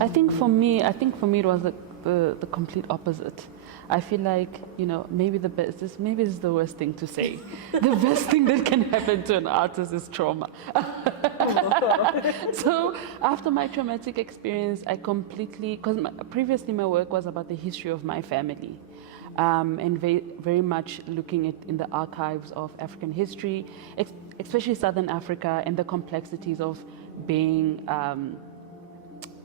I think for me it was the complete opposite. I feel like, maybe maybe this is the worst thing to say. The best thing that can happen to an artist is trauma. So after my traumatic experience, I completely, because previously my work was about the history of my family. And very much looking at in the archives of African history, especially Southern Africa, and the complexities of being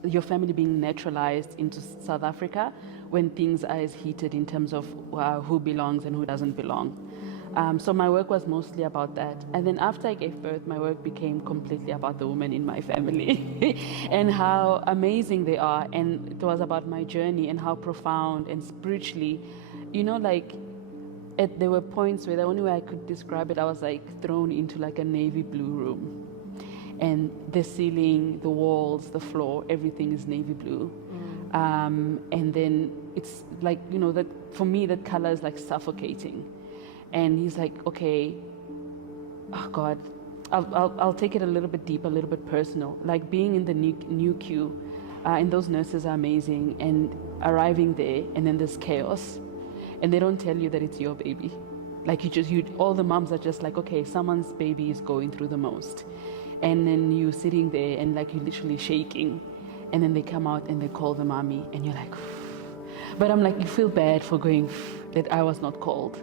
your family being naturalized into South Africa when things are as heated in terms of who belongs and who doesn't belong. So my work was mostly about that. And then after I gave birth, my work became completely about the women in my family and how amazing they are. And it was about my journey and how profound and spiritually, there were points where the only way I could describe it, I was like thrown into like a navy blue room. And the ceiling, the walls, the floor, everything is navy blue. And then it's like, that for me, that color is like suffocating. And he's like, okay, oh God, I'll take it a little bit deeper, a little bit personal. Like being in the new queue, and those nurses are amazing, and arriving there, and then there's chaos. And they don't tell you that it's your baby. Like all the moms are just like, okay, someone's baby is going through the most. And then you sitting there and like you're literally shaking. And then they come out and they call the mommy and you're like, but I'm like, you feel bad for going that I was not called.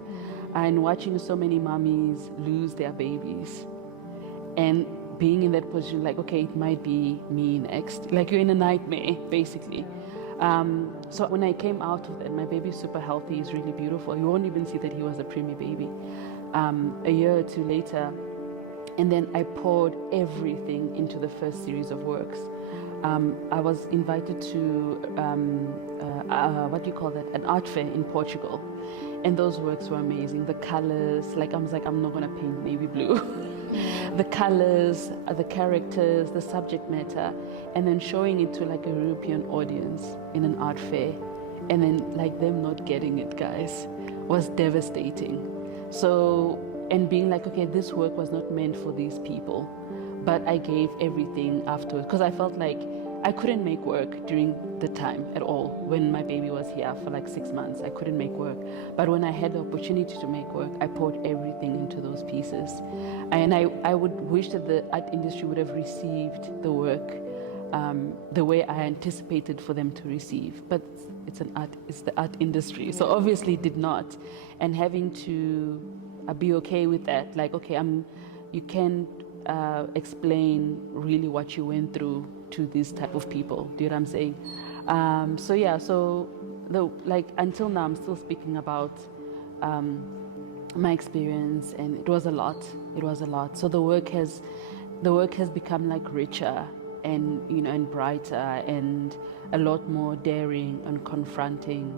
And watching so many mommies lose their babies and being in that position, like, okay, it might be me next. Like you're in a nightmare, basically. So when I came out of that, my baby's super healthy, he's really beautiful. You won't even see that he was a preemie baby. A year or two later, and then I poured everything into the first series of works. I was invited to, an art fair in Portugal. And those works were amazing. The colors, I was like, I'm not gonna paint navy blue. The colors, the characters, the subject matter, and then showing it to like a European audience in an art fair. And then like them not getting it, guys, was devastating. So, and being like, okay, this work was not meant for these people, but I gave everything afterwards because I felt like I couldn't make work during the time at all. When my baby was here for like 6 months, I couldn't make work. But when I had the opportunity to make work, I poured everything into those pieces. And I would wish that the art industry would have received the work the way I anticipated for them to receive. But it's the art industry, so obviously it did not. And having to be okay with that, like, okay, you can't explain really what you went through to these type of people. Do you know what I'm saying? Until now, I'm still speaking about my experience, and it was a lot. So the work has become like richer and and brighter and a lot more daring and confronting.